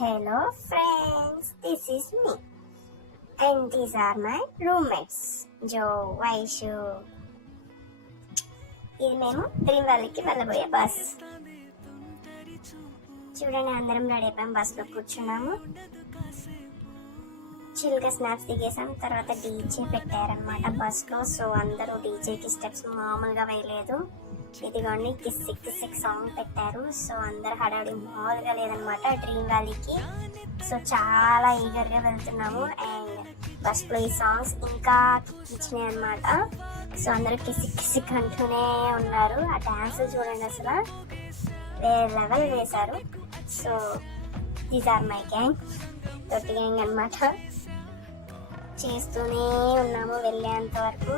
Hello friends, this is me and these are my roommates Joe, Vaishu. ఇది మేము dream వ్యాలీకి వెళ్ళబోయే bus. చూడండి, అందరం రెడీ అయిపోయాం, బస్లో కూర్చున్నాము, చిల్గా స్నాప్స్ దిగేసాం. తర్వాత డీజే పెట్టారనమాట బస్లో. సో అందరూ డీజేకి స్టెప్స్ మామూలుగా వేయలేదు. ఇదిగోండి కిస్సిక్ కిస్సిక్ సాంగ్ పెట్టారు. సో అందరు హడాడి మామూలుగా లేదనమాట డ్రీమ్ వ్యాలీకి. సో చాలా ఈగర్గా వెళ్తున్నాము అండ్ బస్లో ఈ సాంగ్స్ ఇంకా ఇచ్చినాయి అనమాట. సో అందరూ కిసిక్ కిసిక్ అంటూనే ఉన్నారు. ఆ డ్యాన్స్ చూడండి, అసలు వేరే లెవెల్ వేశారు. So these are my gang, తొట్టి గ్యాంగ్ అనమాట. చేస్తూనే ఉన్నాము వెళ్ళేంత వరకు,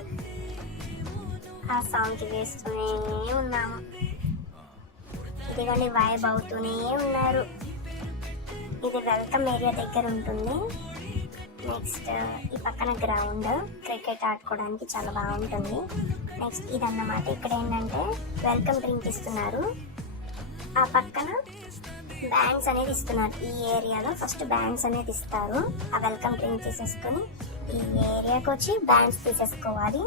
ఆ సాంగ్కి వేస్తూనే ఉన్నాము. ఇదిగోండి వైబ్ అవుతూనే ఉన్నారు. ఇది వెల్కమ్ ఏరియా దగ్గర ఉంటుంది. నెక్స్ట్ ఈ పక్కన గ్రౌండ్, క్రికెట్ ఆడుకోవడానికి చాలా బాగుంటుంది. నెక్స్ట్ ఇదన్నమాట, ఇక్కడ ఏంటంటే వెల్కమ్ డ్రింక్ ఇస్తున్నారు. ఆ పక్కన బ్యాండ్స్ అనేది ఇస్తున్నారు. ఈ ఏరియాలో ఫస్ట్ బ్యాండ్స్ అనేది ఇస్తారు. ఆ వెల్కమ్ డ్రింక్ తీసేసుకొని ఈ ఏరియాకి వచ్చి బ్యాండ్స్ తీసేసుకోవాలి.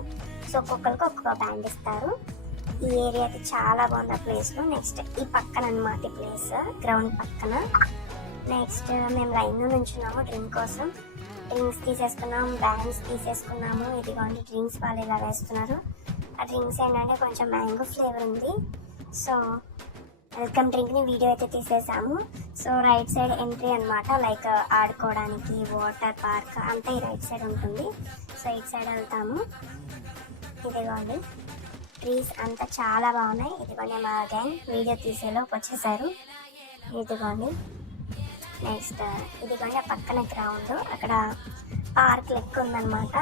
సో ఒక్కొక్కరికి ఒక్కొక్క బ్యాండ్ ఇస్తారు. ఈ ఏరియాకి చాలా బాగుంది ఆ ప్లేస్లో. నెక్స్ట్ ఈ పక్కన అన్నమాట ఈ ప్లేస్, గ్రౌండ్ పక్కన. నెక్స్ట్ మేము లైన్లో నుంచున్నాము డ్రింక్ కోసం. డ్రింక్స్ తీసేసుకున్నాం, బ్యాండ్స్ తీసేసుకున్నాము. ఇదిగోండి డ్రింక్స్ వాళ్ళు ఇలా వేస్తున్నారు. ఆ డ్రింక్స్ ఏంటంటే కొంచెం మ్యాంగో ఫ్లేవర్ ఉంది. సో వెల్కమ్ డ్రింక్ని వీడియో అయితే తీసేసాము. సో రైట్ సైడ్ ఎంట్రీ అనమాట, లైక్ ఆడుకోవడానికి వాటర్ పార్క్ అంతా ఈ రైట్ సైడ్ ఉంటుంది. సో ఇటు సైడ్ వెళ్తాము. ఇదిగోండి ట్రీస్ అంతా చాలా బాగున్నాయి. ఇదిగోండి మా గ్యాంగ్ వీడియో తీసేలోకి వచ్చేసారు. ఇదిగోండి నెక్స్ట్ ఇదిగోండి ఆ పక్కన గ్రౌండ్, అక్కడ పార్క్ లెక్క ఉందన్నమాట.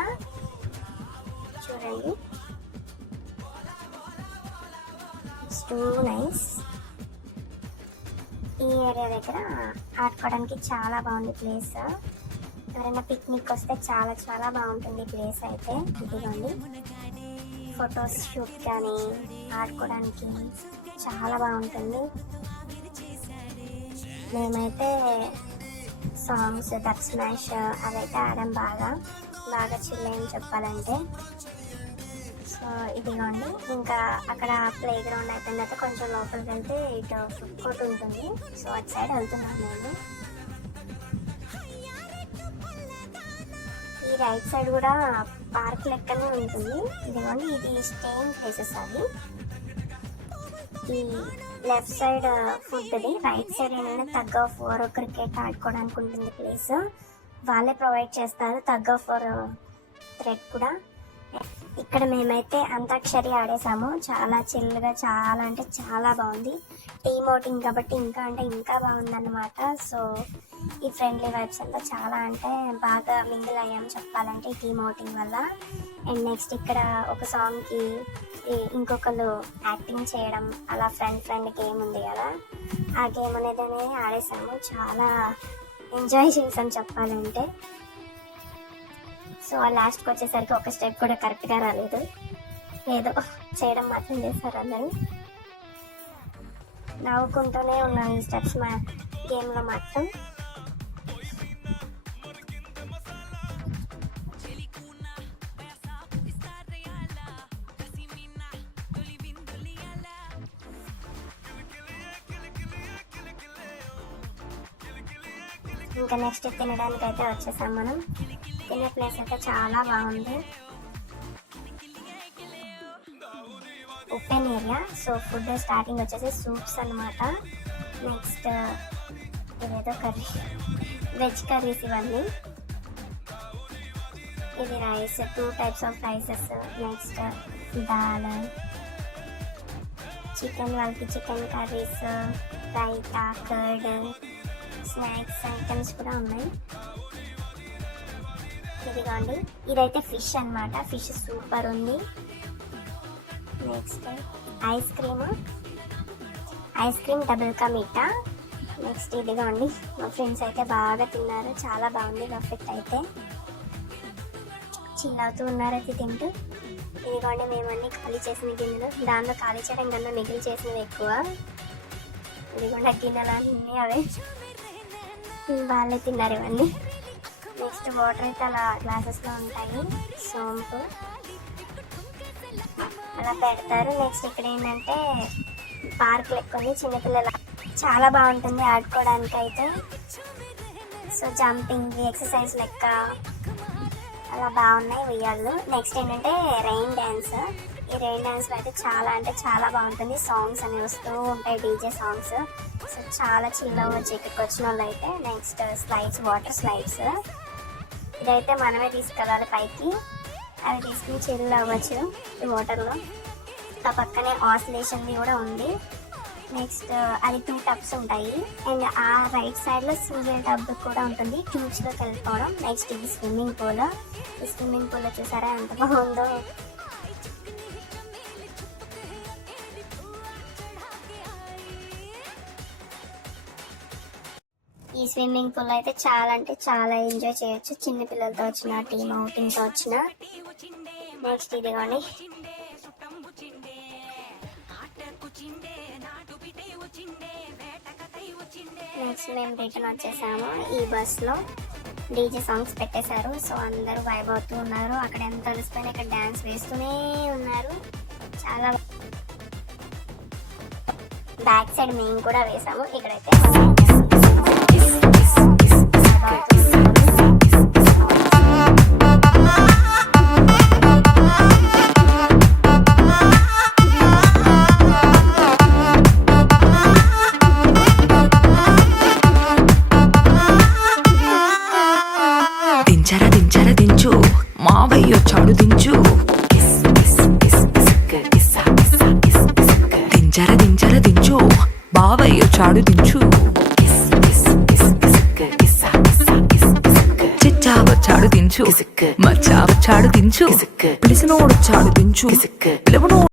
చూడండి, ఇట్స్ టూ నైస్. ఈ ఏరియా దగ్గర ఆడుకోవడానికి చాలా బాగుంది ప్లేస్. ఎవరైనా పిక్నిక్ వస్తే చాలా చాలా బాగుంటుంది ప్లేస్ అయితే. ఇదిగోండి ఫొటోస్ షూట్ కానీ ఆడుకోవడానికి చాలా బాగుంటుంది. మేమైతే సాంగ్స్ డబ్ స్మాష్ అవైతే ఆడాం, బాగా చిల్లేం చెప్పాలంటే. సో ఇదిగోండి, ఇంకా అక్కడ ప్లే గ్రౌండ్ అయిపోయిన తర్వాత కొంచెం లోపలికి వెళ్తే ఇటు ఫుడ్ కోర్ట్ ఉంటుంది. సో అటు సైడ్ వెళ్తున్నాను నేను. ఈ రైట్ సైడ్ కూడా పార్క్ లెక్కనే ఉంటుంది. ఇదిగోండి ఇది స్టేయింగ్ ప్లేసెస్ అవి. ఈ లెఫ్ట్ సైడ్ ఫుడ్ది, రైట్ సైడ్ ఏంటంటే టగ్ ఆఫ్ వార్, క్రికెట్ ఆడుకోవడానికి ఉంటుంది ప్లేస్. వాళ్ళే ప్రొవైడ్ చేస్తారు టగ్ ఆఫ్ వార్ థ్రెడ్ కూడా. ఇక్కడ మేమైతే అంతాక్షరి ఆడేసాము. చాలా చిల్లుగా, చాలా అంటే చాలా బాగుంది. టీమ్ అవుటింగ్ కాబట్టి ఇంకా అంటే ఇంకా బాగుందన్నమాట. సో ఈ ఫ్రెండ్లీ వైబ్స్ అంతా చాలా అంటే బాగా మింగిల్ అయ్యాము చెప్పాలంటే ఈ టీమ్ అవుటింగ్ వల్ల. అండ్ నెక్స్ట్ ఇక్కడ ఒక సాంగ్కి ఇంకొకరు యాక్టింగ్ చేయడం, అలా ఫ్రెండ్ గేమ్ ఉంది కదా, ఆ గేమ్ అనేది ఆడేసాము. చాలా ఎంజాయ్ చేసాం చెప్పాలంటే. సో లాస్ట్కి వచ్చేసరికి ఒక స్టెప్ కూడా కరెక్ట్గా రాలేదు, ఏదో చేయడం మాత్రం చేస్తారు అందరూ. నవ్వుకుంటూనే ఉన్నాం ఈ స్టెప్స్ మా గేమ్లో మాత్రం. ఇంకా నెక్స్ట్ తినడానికి అయితే వచ్చేసాం మనం. తినే ప్లేస్ అయితే చాలా బాగుంది, open area. So food starting వచ్చేసి సూప్స్ అనమాట. నెక్స్ట్ ఇదేదో కర్రీ, వెజ్ కర్రీస్ ఇవన్నీ. ఇది rice, 2 types of rices. Next dal, chicken, వాళ్ళకి chicken curries, raita, curd, snacks items కూడా ఉన్నాయి. ఇదిగోండి ఇదైతే ఫిష్ అనమాట, ఫిష్ సూపర్ ఉంది. Next ice cream double ka meetha. Next ఇదిగోండి మా ఫ్రెండ్స్ అయితే బాగా తిన్నారు, చాలా బాగుంది పర్ఫెక్ట్. అయితే చిల్ అవుతూ ఉన్నారు అయితే తింటూ. ఇదిగోండి మేమన్నీ ఖాళీ చేసిన గిన్నెలు, దానిలో ఖాళీ చేయడం కన్నా మిగిలి చేసినవి ఎక్కువ. ఇదిగోండి గిన్నెలు అన్నీ అవే. వాళ్ళే తిన్నారు ఇవన్నీ. నెక్స్ట్ వాటర్ అయితే అలా గ్లాసెస్లో ఉంటాయి, సోంపు అలా పెడతారు. నెక్స్ట్ ఇక్కడ ఏంటంటే పార్క్ లెక్క ఉంది, చిన్నపిల్లల చాలా బాగుంటుంది ఆడుకోవడానికి అయితే. సో జంపింగ్ ఎక్సర్సైజ్ లెక్క అలా బాగున్నాయి ఉయ్యాళ్ళు. నెక్స్ట్ ఏంటంటే రెయిన్ డ్యాన్స్. ఈ రెయిన్ డ్యాన్స్లో అయితే చాలా అంటే చాలా బాగుంటుంది, సాంగ్స్ అనేవి వస్తూ ఉంటాయి, డీజే సాంగ్స్. సో చాలా చిల్ అవ్వచ్చు ఇక్కడికి వచ్చిన వాళ్ళు అయితే. Next slides, water slides. ఇదైతే మనమే తీసుకెళ్ళాలి పైకి, అవి తీసుకుని చిల్ అవ్వచ్చు ఈ వాటర్లో. ఆ పక్కనే ఆసిలేషన్ది కూడా ఉంది. నెక్స్ట్ అది 2 టబ్స్ ఉంటాయి, అండ్ ఆ రైట్ సైడ్లో సింగిల్ టబ్ కూడా ఉంటుంది ట్యూబ్స్లోకి వెళ్ళిపోవడం. నెక్స్ట్ ఇది స్విమ్మింగ్ పూల్. ఈ స్విమ్మింగ్ పూల్లో చూసారా ఎంత బాగుందో. ఈ స్విమ్మింగ్ పూల్ అయితే చాలా అంటే చాలా ఎంజాయ్ చేయొచ్చు, చిన్న పిల్లలతో వచ్చిన, టీమ్ అవుటింగ్తో వచ్చిన. నెక్స్ట్ ఇదిగోండి, నెక్స్ట్ మేము రిటర్న్ వచ్చేసాము. ఈ బస్లో డీజే సాంగ్స్ పెట్టేశారు, సో అందరూ వైబ్ అవుతూ ఉన్నారు. అక్కడ ఎంత కలిసిపోయినా ఇక్కడ డ్యాన్స్ వేస్తూనే ఉన్నారు. చాలా బ్యాక్ సైడ్ మేము కూడా వేసాము. ఇక్కడైతే దించు మావయ్య చాడు దించు, దించర దించు బావయ్య చాడు దించు, చిచ్చావ చాడు దించు, మచ్చావ చాడు దించు, పిలిసినోడు చాడు దించు, పిలవనోడు